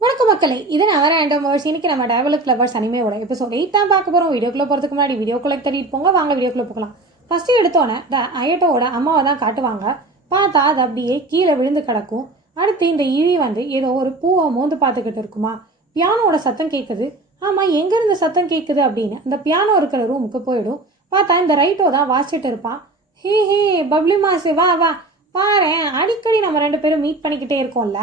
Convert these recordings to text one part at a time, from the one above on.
வணக்கம் மக்களே இது நான் ரேண்டம் வேர்ஸ் வர்ஸ் இன்னைக்கு நம்ம டேவலப் லவர்ஸ் அனிமையோட எபிசோட் எயிட் தான் பார்க்க போகிறோம் வீடியோக்குள்ளே போகிறதுக்கு முன்னாடி வீடியோக்குள்ளே தேடிட்டு போங்க. வாங்க வீடியோக்குள்ளே போகலாம். ஃபஸ்ட்டு எடுத்தோன்னே த அயட்டோட அம்மாவை தான் காட்டுவாங்க. பார்த்தா அது அப்படியே கீழே விழுந்து கிடக்கும். அடுத்து இந்த இவி வந்து ஏதோ ஒரு பூவை மோந்து பார்த்துக்கிட்டு இருக்குமா? பியானோட சத்தம் கேட்குது ஆமாம் எங்கேருந்து சத்தம் கேட்குது அப்படின்னு அந்த பியானோ இருக்கிற ரூமுக்கு போயிடும். பார்த்தா இந்த ரைட்டோ தான் வாசிச்சுட்டு இருப்பான். ஹே ஹே பப்ளி மாசு வா வா. பாரேன். அடிக்கடி நம்ம ரெண்டு பேரும் மீட் பண்ணிக்கிட்டே இருக்கோம்ல.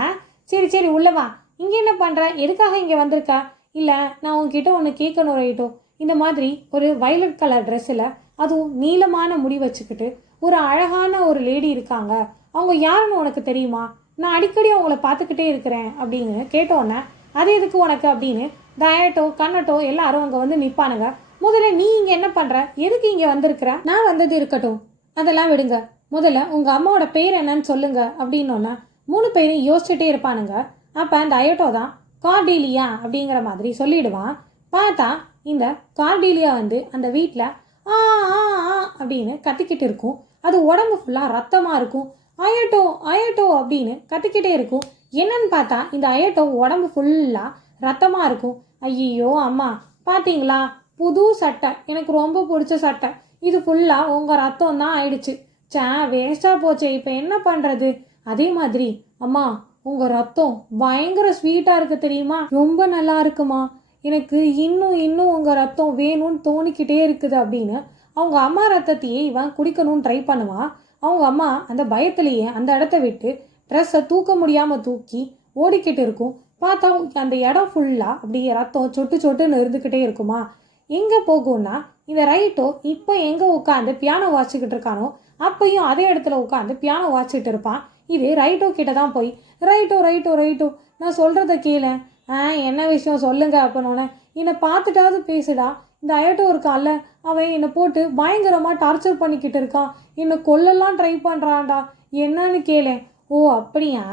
சரி சரி உள்ளவா இங்கே என்ன பண்ணுற எதுக்காக இங்கே வந்திருக்கா? இல்லை நான் உங்ககிட்ட ஒன்று கேட்கணும் ரைட்டோ இந்த மாதிரி ஒரு வயலட் கலர் ட்ரெஸ்ஸில் அதுவும் நீளமான முடி வச்சுக்கிட்டு ஒரு அழகான ஒரு லேடி இருக்காங்க. அவங்க யாருன்னு உனக்கு தெரியுமா? நான் அடிக்கடி அவங்கள பார்த்துக்கிட்டே இருக்கிறேன் அப்படின்னு கேட்டோன்னே அது எதுக்கு உனக்கு? அப்படின்னு டயட்டோ கண்ணட்டோ எல்லாரும் அங்கே வந்து நிற்பானுங்க முதல்ல நீ இங்கே என்ன பண்ணுற எதுக்கு இங்கே வந்திருக்கிற? நான் வந்தது இருக்கட்டும். அதெல்லாம் விடுங்க. முதல்ல உங்கள் அம்மாவோட பேர் என்னன்னு சொல்லுங்க. அப்படின்னோன்னா மூணு பேரும் யோசிச்சுட்டே இருப்பானுங்க. அப்போ அந்த அயோட்டோ தான் கார்டீலியா அப்படிங்கிற மாதிரி சொல்லிடுவான். பார்த்தா இந்த கார்டீலியா வந்து அந்த வீட்டில் ஆ ஆ ஆ அப்படின்னு கத்திக்கிட்டு இருக்கும். அது உடம்பு ஃபுல்லாக ரத்தமாக இருக்கும். அயட்டோ அயட்டோ அப்படின்னு கத்திக்கிட்டே இருக்கும். என்னன்னு பார்த்தா இந்த அயட்டோ உடம்பு ஃபுல்லாக ரத்தமாக இருக்கும். ஐயோ அம்மா பார்த்தீங்களா? புது சட்டை. எனக்கு ரொம்ப பிடிச்ச சட்டை. இது ஃபுல்லாக உங்கள் ரத்தம் தான் ஆயிடுச்சு. சே வேஸ்ட்டாக போச்சே. இப்போ என்ன பண்ணுறது அதே மாதிரி அம்மா உங்கள் ரத்தம் பயங்கர ஸ்வீட்டாக இருக்குது தெரியுமா? ரொம்ப நல்லா இருக்குமா? எனக்கு இன்னும் இன்னும் உங்கள் ரத்தம் வேணும்னு தோணிக்கிட்டே இருக்குது அப்படின்னு அவங்க அம்மா ரத்தத்தையே இவன் குடிக்கணும்னு ட்ரை பண்ணுவான் அவங்க அம்மா அந்த பயத்திலேயே அந்த இடத்த விட்டு ட்ரெஸ்ஸை தூக்க முடியாமல் தூக்கி ஓடிக்கிட்டு இருக்கும். பார்த்தா அந்த இடம் ஃபுல்லாக அப்படியே ரத்தம் சொட்டு சொட்டுன்னு இருந்துக்கிட்டே இருக்குமா? எங்கே போகும்னா இந்த ரைட்டோ இப்போ எங்கே உட்காந்து பியானோ வாசிக்கிட்டு இருக்கானோ அப்பையும் அதே இடத்துல உட்காந்து பியானோ வாசிக்கிட்டு இருப்பான். இது ரைட்டோ கிட்ட தான் போய் ரைட்டோ ரைட்டோ ரைட்டோ நான் சொல்கிறத கீழே ஆ என்ன விஷயம் சொல்லுங்க அப்பனோன்னே என்னை பார்த்துட்டாவது பேசுடா. இந்த அயட்டோ இருக்கான்ல அவன் என்னை போட்டு பயங்கரமாக டார்ச்சர் பண்ணிக்கிட்டு இருக்கான். என்னை கொல்லலாம் ட்ரை பண்ணுறான்டா என்னன்னு கேளேன் ஓ அப்படியா?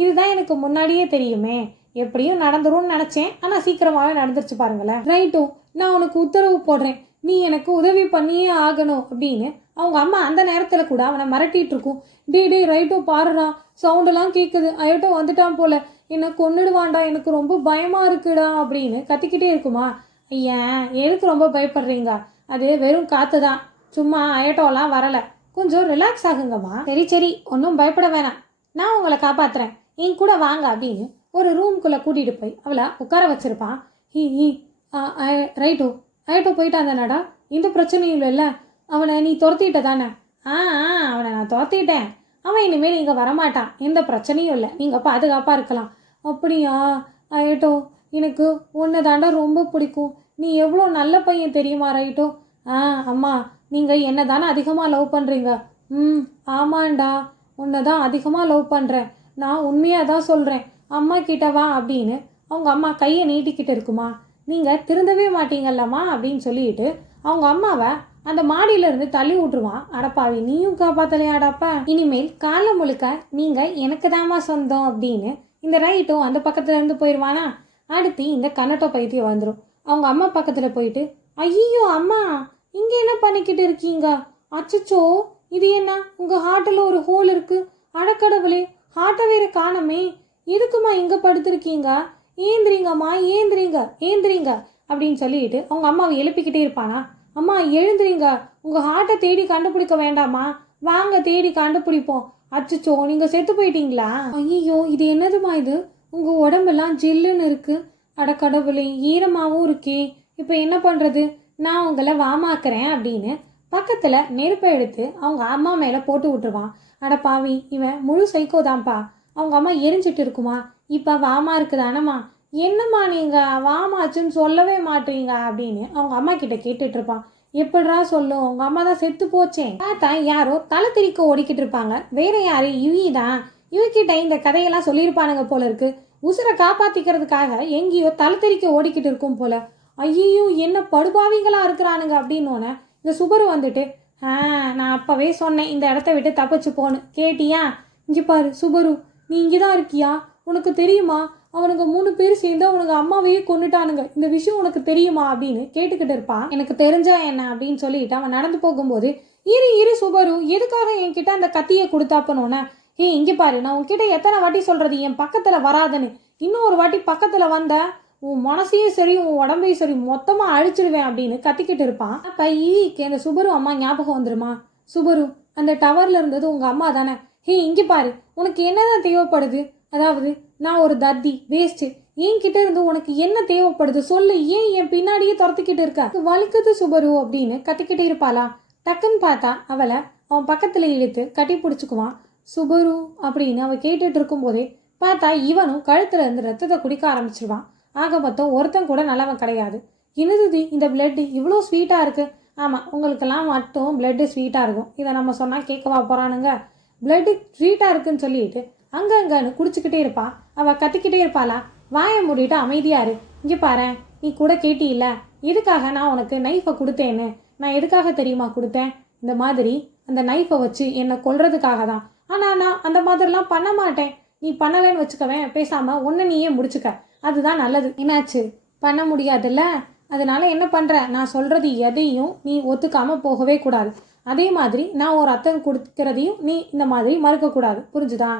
இதுதான் எனக்கு முன்னாடியே தெரியுமே. எப்படியும் நடந்துரும்னு நினச்சேன். ஆனால் சீக்கிரமாகவே நடந்துருச்சு பாருங்களேன். ரைட்டோ நான் உனக்கு உத்தரவு போடுறேன். நீ எனக்கு உதவி பண்ணியே ஆகணும் அப்படின்னு அவங்க அம்மா அந்த நேரத்தில் கூட அவனை மிரட்டிகிட்டு இருக்கும். டே டே ரைட்டோ பாருடா சவுண்டெல்லாம் கேட்குது அயட்டோ வந்துட்டான் போல. என்னை கொன்னுடுவான்டா எனக்கு ரொம்ப பயமாக இருக்குடா அப்படின்னு கத்திக்கிட்டே இருக்குமா? ஐயா எதுக்கு ரொம்ப பயப்படுறீங்க? அது வெறும் காற்று தான் சும்மா அயட்டோலாம் வரலை. கொஞ்சம் ரிலாக்ஸ் ஆகுங்கம்மா. சரி சரி ஒன்றும் பயப்பட வேணாம். நான் உங்களை காப்பாற்றுறேன் என் கூட வாங்க அப்படின்னு ஒரு ரூம்குள்ளே கூட்டிகிட்டு போய் அவளை உட்கார வச்சுருப்பான். ஹி ஹி ரைட்டோ ரைட்டோ போயிட்டாந்தானடா எந்த பிரச்சனையும் இல்லைல்ல. அவனை நீ துரத்திட்ட தானே? ஆ ஆ அவனை நான் துரத்திட்டேன். அவன் இனிமேல் நீங்கள் வரமாட்டான். எந்த பிரச்சனையும் இல்லை. நீங்கள் பாதுகாப்பாக இருக்கலாம். அப்படியா? ரைட்டோ எனக்கு உன்னை தாண்டா ரொம்ப பிடிக்கும். நீ எவ்வளோ நல்ல பையன் தெரியுமா ரைட்டோ ஆ அம்மா நீங்கள் என்ன தானே அதிகமாக லவ் பண்ணுறீங்க ம் ஆமாண்டா. உன்னை தான் அதிகமாக லவ் பண்ணுறேன் நான் உண்மையாக தான் சொல்கிறேன் அம்மா கிட்ட வா அப்படின்னு அவங்க அம்மா கையை நீட்டிக்கிட்டு இருக்குமா? நீங்கள் திருந்தவே மாட்டீங்கல்லம்மா அப்படின்னு சொல்லிட்டு அவங்க அம்மாவை அந்த மாடியில இருந்து தள்ளி விட்டுருவான் அடப்பாவி நீயும் காப்பாத்தலையாடாப்பா? இனிமேல் காலம் முழுக்க நீங்கள் எனக்கு தாமா சொந்தம் அப்படின்னு இந்த ரைட்டும் அந்த பக்கத்துல இருந்து போயிடுவானா அடுத்து இந்த கண்ணட்டோ பைத்தியம் வந்துடும் அவங்க அம்மா பக்கத்தில் போயிட்டு ஐயோ அம்மா இங்கே என்ன பண்ணிக்கிட்டு இருக்கீங்க? அச்சச்சோ இது என்ன? உங்கள் ஹார்ட்டில் ஒரு ஹோல் இருக்கு. அடக்கடவுளே ஹார்ட்டை வேற காணமே. எதுக்குமா இங்கே படுத்திருக்கீங்க? ஏந்திரிங்கம்மா ஏந்திரிங்க ஏந்திரிங்க அப்படின்னு சொல்லிட்டு அவங்க அம்மாவை எழுப்பிக்கிட்டே இருப்பானா? அம்மா எழுந்துறீங்க உங்கள் ஹார்ட்டை தேடி கண்டுபிடிக்க வேண்டாமா வாங்க தேடி கண்டுபிடிப்போம். அச்சச்சோ நீங்கள் செத்து போயிட்டீங்களா? ஐயோ இது என்னதுமா இது? உங்கள் உடம்பெல்லாம் ஜில்லுன்னு இருக்குது அட கடவுளே ஈரமாகவும் இருக்கே. இப்போ என்ன பண்ணுறது நான் உங்களை வாமாக்குறேன் அப்படின்னு பக்கத்தில் நெருப்பை எடுத்து அவங்க அம்மா மேலே போட்டு விட்டுருவான். அட பாவி இவன் முழு சைக்கோ தான்ப்பா. அவங்க அம்மா எரிஞ்சிட்டு இருக்குமா? இப்போ வாமா இருக்குதானம்மா? என்னம்மா நீங்கள் வாமாச்சுன்னு சொல்லவே மாட்டீங்க அப்படின்னு அவங்க அம்மா கிட்ட கேட்டுட்டு இருப்பான். எப்படிடா சொல்லும் உங்க அம்மா தான் செத்து போச்சேன் பார்த்தா யாரோ தலை திரிக்க ஓடிக்கிட்டு இருப்பாங்க. வேற யாரு? இவி தான். இவக்கிட்ட இந்த கதையெல்லாம் சொல்லியிருப்பானுங்க போல இருக்கு. உசுரை காப்பாத்திக்கிறதுக்காக எங்கேயோ தலை தெறிக்க ஓடிக்கிட்டு இருக்கும் போல. ஐயோ என்ன படுபாவிகளாக இருக்கிறானுங்க அப்படின்னோடனே இந்த சுபரு வந்துட்டு ஆ நான் அப்போவே சொன்னேன். இந்த இடத்த விட்டு தப்பிச்சு போன்னு. கேட்டியா? இங்கே பாரு சுபரு நீ இங்கே தான் இருக்கியா? உனக்கு தெரியுமா? அவனுங்க மூணு பேர் சேர்ந்து அவனுங்க அம்மாவையே கொண்டுட்டானுங்க இந்த விஷயம் உனக்கு தெரியுமா அப்படின்னு கேட்டுக்கிட்டு இருப்பான். எனக்கு தெரிஞ்சா என்ன அப்படின்னு சொல்லிட்டு அவன் நடந்து போகும்போது இரு இரு சுபரு எதுக்காக என்கிட்ட அந்த கத்தியை கொடுத்தாப்பனோன்னே ஏய் இங்கே பாரு நான் உன்கிட்ட எத்தனை வாட்டி சொல்கிறது என் பக்கத்தில் வராதுன்னு. இன்னும் ஒரு வாட்டி பக்கத்தில் வந்த உன் மனசையும் சரி உன் உடம்பையும் சரி மொத்தமாக அழிச்சிடுவேன் அப்படின்னு கத்திக்கிட்டு இருப்பான். அப்போ ஈக்கு அந்த சுபரு அம்மா ஞாபகம் வந்துருமா? சுபரு அந்த டவரில் இருந்தது உங்கள் அம்மா தானே? ஹே இங்கே பாரு உனக்கு என்னதான் தேவைப்படுது? அதாவது நான் ஒரு தத்தி வேஸ்ட்டு என்கிட்ட இருந்து உனக்கு என்ன தேவைப்படுது சொல்லு. ஏன் என் பின்னாடியே துரத்திக்கிட்டு இருக்கா? வலிக்குது சுபரு அப்படின்னு கத்திக்கிட்டு இருப்பாளா? டக்குன்னு பார்த்தா அவளை அவன் பக்கத்தில் இழுத்து கட்டி பிடிச்சிக்குவான். சுபரு அப்படின்னு அவள் கேட்டுட்டு இருக்கும்போதே பார்த்தா இவனும் கழுத்தில் இருந்து ரத்தத்தை குடிக்க ஆரம்பிச்சிருவான். ஆக மொத்தம் ஒருத்தன் கூட நல்லவன் கிடையாது. என்னது இந்த பிளட்டு இவ்வளோ ஸ்வீட்டாக இருக்குது ஆமாம் உங்களுக்கெல்லாம் மட்டும் பிளட்டு ஸ்வீட்டாக இருக்கும். இதை நம்ம சொன்னால் கேட்கவா போகிறானுங்க பிளட்டு ஸ்வீட்டாக இருக்குன்னு சொல்லிட்டு அங்கங்கன்னு குடிச்சுக்கிட்டே இருப்பா. அவள் கத்திக்கிட்டே இருப்பாளா? வாயை மூடிட்டு அமைதியா இரு. இங்கே பாரு நீ கூட கேட்டியில்ல எதுக்காக நான் உனக்கு நைஃபை கொடுத்தேன்னு? நான் எதுக்காக தெரியுமா கொடுத்தேன்? இந்த மாதிரி அந்த நைஃபை வச்சு என்னை கொல்றதுக்காக தான். ஆனால் நான் அந்த மாதிரிலாம் பண்ண மாட்டேன். நீ பண்ணலைன்னு வச்சுக்கவேன் பேசாமல் ஒன்று நீயே முடிச்சுக்க. அதுதான் நல்லது. என்னாச்சு? பண்ண முடியாதுல்ல? அதனால என்ன பண்ற? நான் சொல்றது எதையும் நீ ஒத்துக்காம போகவே கூடாது. அதே மாதிரி நான் ஒரு ரத்தம் கொடுக்கறதையும் நீ இந்த மாதிரி மறுக்கக்கூடாது. புரிஞ்சுதா?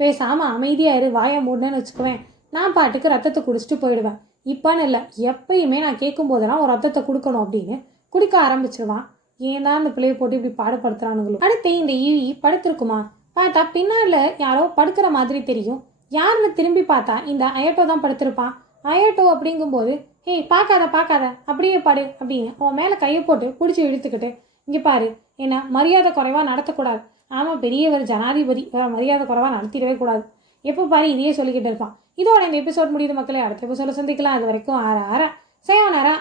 பேசாமல் அமைதியாக இரு வாயை மூடனேன்னு வச்சுக்குவேன். நான் பாட்டுக்கு ரத்தத்தை குடிச்சிட்டு போயிடுவேன். இப்போன்னு இல்லை எப்பயுமே நான் கேட்கும் போதெல்லாம் ஒரு ரத்தத்தை கொடுக்கணும் அப்படின்னு குடிக்க ஆரம்பிச்சிருவான். ஏன் தான் இந்த பிள்ளையை போட்டு இப்படி பாடுபடுத்துறானுங்களோ. அடுத்து இந்த ஈவி படுத்திருக்குமா? பார்த்தா பின்னால் யாரோ படுக்கிற மாதிரி தெரியும். யாருன்னு திரும்பி பார்த்தா இந்த அயட்டோ தான் படுத்திருப்பான். அயட்டோ அப்படிங்கும்போது ஹே பார்க்காத பார்க்காத அப்படியே படு அப்படின்னு அவன் மேலே கையை போட்டு பிடிச்சி இழுத்துக்கிட்டு இங்கே பாரு என்ன மரியாதை குறைவாக நடத்தக்கூடாது. ஆமாம் பெரியவர் ஜனாதிபதி மரியாதை குறைவாக நடத்திடவே கூடாது. எப்போ பாரு இதையே சொல்லிக்கிட்டு இருப்பான். இதோட இந்த எபிசோட் முடியுது மக்களே. அடுத்த எபிசோட சந்திக்கலாம். அது வரைக்கும் ஆற ஆற. செய்ய நேரம்